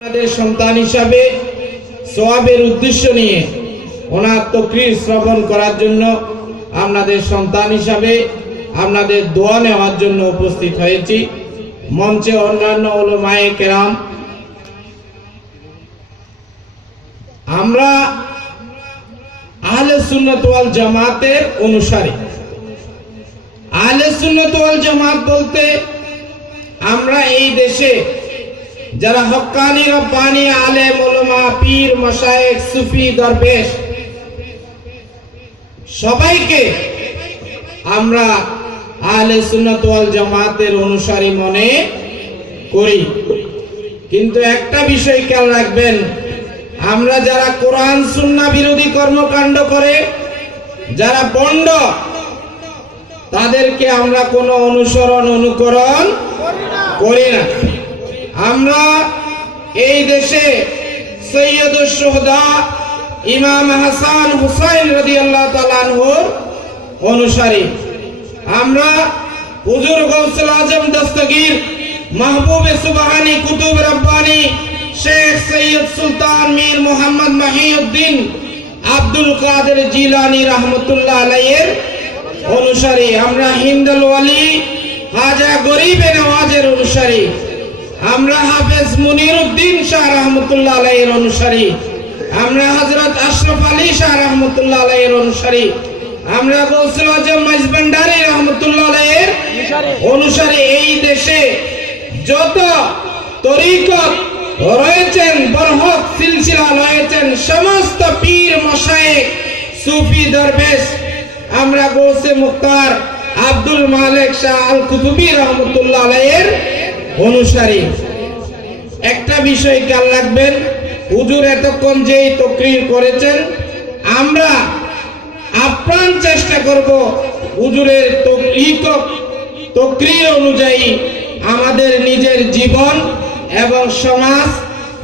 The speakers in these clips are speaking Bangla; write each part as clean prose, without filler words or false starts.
আমাদের সন্তান হিসাবে সওয়াবের উদ্দেশ্য নিয়ে ওনার তাকরীর শ্রবণ করার জন্য আপনাদের সন্তান হিসাবে আপনাদের দোয়া নেওয়ার জন্য উপস্থিত হয়েছি। মঞ্চে অন্যান্য উলামায়ে কেরাম, আমরা আহলে সুন্নাত ওয়াল জামাতের অনুসারী। আহলে সুন্নাত ওয়াল জামাত বলতে আমরা এই দেশে যারা হক্কানি রব্বানি আলেম উলামা পীর মাশায়েখ সুফি দরবেশ সবাইকে আমরা আহলে সুন্নাত ওয়াল জামাতের অনুসারী মনে করি। কিন্তু একটা বিষয় খেয়াল রাখবেন, আমরা যারা কোরআন সুন্নাহ বিরোধী কর্মকাণ্ড করে যারা পণ্ড, তাদেরকে আমরা কোনো অনুসরণ অনুকরণ করি না। আমরা এই দেশে সৈয়দুশ শুহাদা ইমাম হাসান হুসাইন রাদিয়াল্লাহু তাআলা আনহুর অনুসারী। আমরা হুজুর গাউসুল আজম দস্তগীর মাহবুবে সুবহানী কুতুব রব্বানী শেখ সৈয়দ সুলতান মীর মুহাম্মদ মহিউদ্দিন আব্দুল কাদের জিলানী রাহমাতুল্লাহ আলাইহির অনুসারী। আমরা হিমদুল ওয়ালি খাজা গরিবে নওয়াজের অনুসারী। আমরা হাফেজ মুনিরউদ্দিন শাহ রাহমাতুল্লাহ আলাইহির অনুসারী। আমরা হযরত আশরাফ আলী শাহ রাহমাতুল্লাহ আলাইহির অনুসারী। আমরা গাউসুল আজম মাইজভান্ডারী রাহমাতুল্লাহ আলাইহির অনুসারী। এই দেশে যত তরিকত রয়েছেন, বরহক সিলসিলা রয়েছেন, সমস্ত পীর মাশায়েখ সুফি দরবেশ আমরা গৌসে মুখতার আব্দুল মালিক শাহ আল কুতুবী রাহমাতুল্লাহ আলাইহির অনুসারী। একটা বিষয় খেয়াল রাখবেন, হুজুর এতক্ষণ যেই তাকরীর করেছেন, আমরা আপ্রাণ চেষ্টা করব হুজুরের তাকরীর অনুযায়ী আমাদের নিজের জীবন এবং সমাজ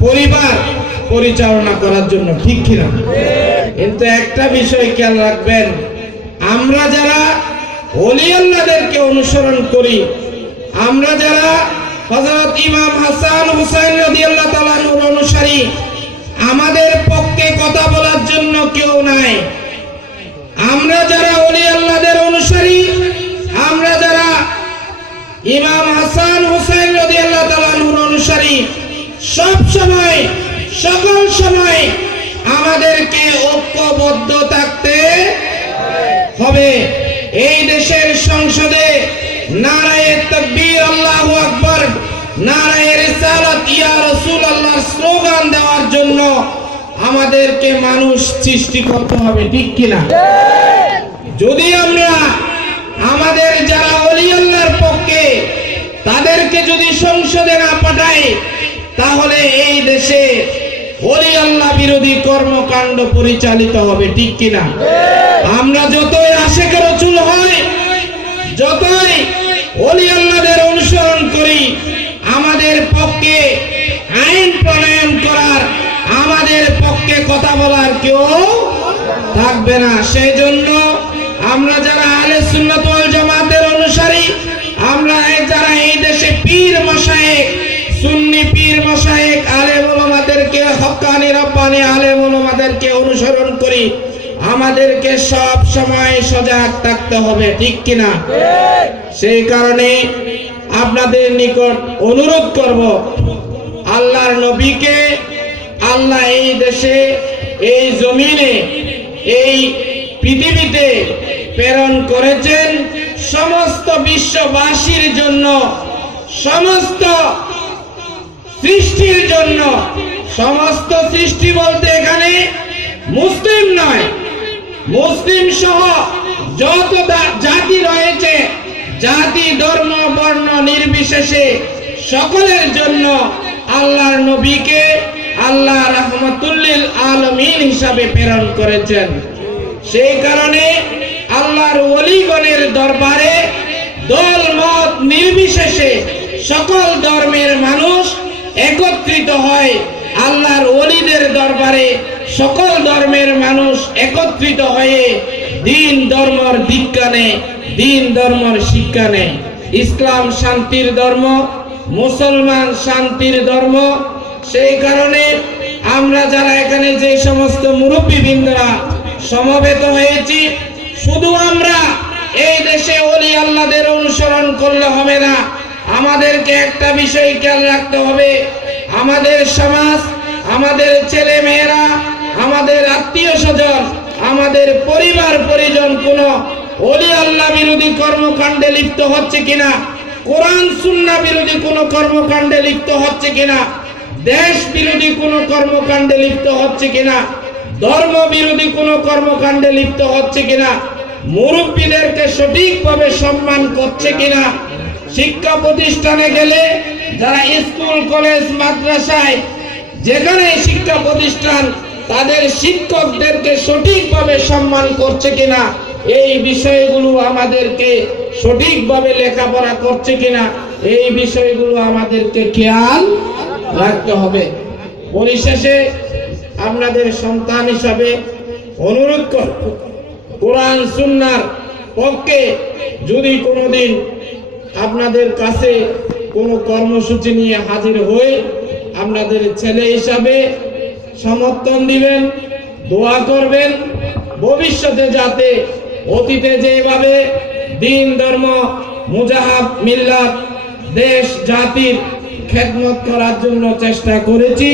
পরিবার পরিচালনা করার জন্য, ঠিক কিনা? কিন্তু একটা বিষয় খেয়াল রাখবেন, আমরা যারা ওলি আল্লাহদেরকে অনুসরণ করি, আমরা যারা হযরত ইমাম হাসান হুসাইন রাদিয়াল্লাহু তাআলা আনহুর অনুসারী, আমাদের পক্ষে কথা বলার জন্য কেউ নাই। আমরা যারা ওলি আল্লাহদের অনুসারী, আমরা যারা ইমাম হাসান হুসাইন রাদিয়াল্লাহু তাআলা আনহুর অনুসারী, সব সময় সকল সময় আমাদেরকে ঐক্যবদ্ধ থাকতে হবে। এই দেশের সংসদে নারায়ে তাকবীর আল্লাহু আকবার, নারায়ে রিসালাত ইয়া রাসূলুল্লাহ স্লোগান দেওয়ার জন্য আমাদেরকে মানুষ সৃষ্টি করতে হবে, ঠিক কিনা? যদি আমরা আমাদের যারা ওলি আল্লাহর পক্ষে তাদেরকে যদি সংসদে না পাঠাই, তাহলে এই দেশে ওলি আল্লাহ বিরোধী কর্মকাণ্ড পরিচালিত হবে, ঠিক কিনা? আমরা যতই আশিকে রাসূল হই, যতই ওলি আল্লাহদের অনুসরণ করি, আমাদের পক্ষে আইন প্রণয়ন করার, আমাদের পক্ষে কথা বলার কেউ থাকবে না। সেই জন্য আমরা যারা আহলে সুন্নাত ওয়াল জামাতের অনুসারী, আমরা যারা এই দেশে পীর মাশায়েখ সুন্নি পীর মাশায়েখ আলেম উলামাদেরকে, হক্কানি রব্বানি আলেম উলামাদেরকে অনুসরণ করি, আমাদেরকে সব সময় সজাগ থাকতে হবে, ঠিক কিনা? সেই কারণে আপনাদের নিকট অনুরোধ করব, আল্লাহর নবীকে আল্লাহ এই দেশে, এই জমিনে, এই পৃথিবীতে প্রেরণ করেছেন সমস্ত বিশ্ববাসীর জন্য, সমস্ত সৃষ্টির জন্য। সমস্ত সৃষ্টি বলতে এখানে মুসলিম নয়, মুসলিম সহ যত জাতি রয়েছে, জাতি ধর্ম বর্ণ নির্বিশেষে সকলের জন্য আল্লাহর নবীকে আল্লাহ রাহমাতুল লিল আলামিন হিসাবে প্রেরণ করেছেন। সেই কারণে আল্লাহর ওলিগণের দরবারে দল মত নির্বিশেষে সকল ধর্মের মানুষ একত্রিত হয়। আল্লাহর ওলিদের দরবারে সকল ধর্মের মানুষ একত্রিত হয়ে দিন ধর্মের দীক্ষা নেয়, দিন ধর্মের শিক্ষা নেয়। ইসলাম শান্তির ধর্ম, মুসলমান শান্তির ধর্ম, সেই কারণে আমরা যারা এখানে যে সমস্ত মুরব্বীবৃন্দরা সমবেত হয়েছি, শুধু আমরা এই দেশে ওলি আল্লাহদের অনুসরণ করলে হবে না, আমাদেরকে একটা বিষয় খেয়াল রাখতে হবে। আমাদের সমাজ, আমাদের ছেলে মেয়েরা, আমাদের আত্মীয় স্বজন, আমাদের পরিবার পরিজন কোন ওলি আল্লাহ বিরোধী কর্মকাণ্ডে লিপ্ত হচ্ছে কিনা, কোরআন সুন্নাহ বিরোধী কোন কর্মকাণ্ডে লিপ্ত হচ্ছে কিনা, দেশ বিরোধী কোন কর্মকাণ্ডে লিপ্ত হচ্ছে কিনা, ধর্ম বিরোধী কোন কর্মকাণ্ডে লিপ্ত হচ্ছে কিনা, মুরব্বীদেরকে সঠিকভাবে সম্মান করছে কিনা, শিক্ষা প্রতিষ্ঠানে গেলে যারা স্কুল কলেজ মাদ্রাসায় যেখানে শিক্ষা প্রতিষ্ঠান তাদের শিক্ষকদেরকে সঠিকভাবে সম্মান করছে কিনা, এই বিষয়গুলো আমাদেরকে সঠিকভাবে লেখাপড়া করছে কিনা, এই বিষয়গুলো আমাদেরকে খেয়াল রাখতে হবে। পরিশেষে আপনাদের সন্তান হিসাবে অনুরোধ করব, কোরআন সুন্নাহর পক্ষে যদি কোনোদিন আপনাদের কাছে কোনো কর্মসূচি নিয়ে হাজির হয়ে আপনাদের ছেলে হিসাবে সমর্থন দিবেন, দোয়া করবেন, ভবিষ্যতে যাতে অতীতে যেভাবে দিন ধর্ম মুজাহাব মিল্লাত দেশ জাতির খেদমত করার জন্য চেষ্টা করেছি,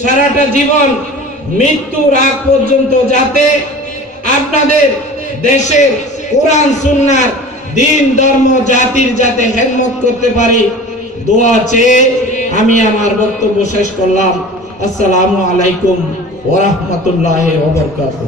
সারাটা জীবন মৃত্যুর আগ পর্যন্ত যাতে আপনাদের দেশের কোরআন সুন্নাহর দিন ধর্ম জাতির যাতে খেদমত করতে পারি, দোয়া চেয়ে আমি আমার বক্তব্য শেষ করলাম। আসসালামু আলাইকুম ওয়া রাহমাতুল্লাহি ওয়া বারাকাতুহু।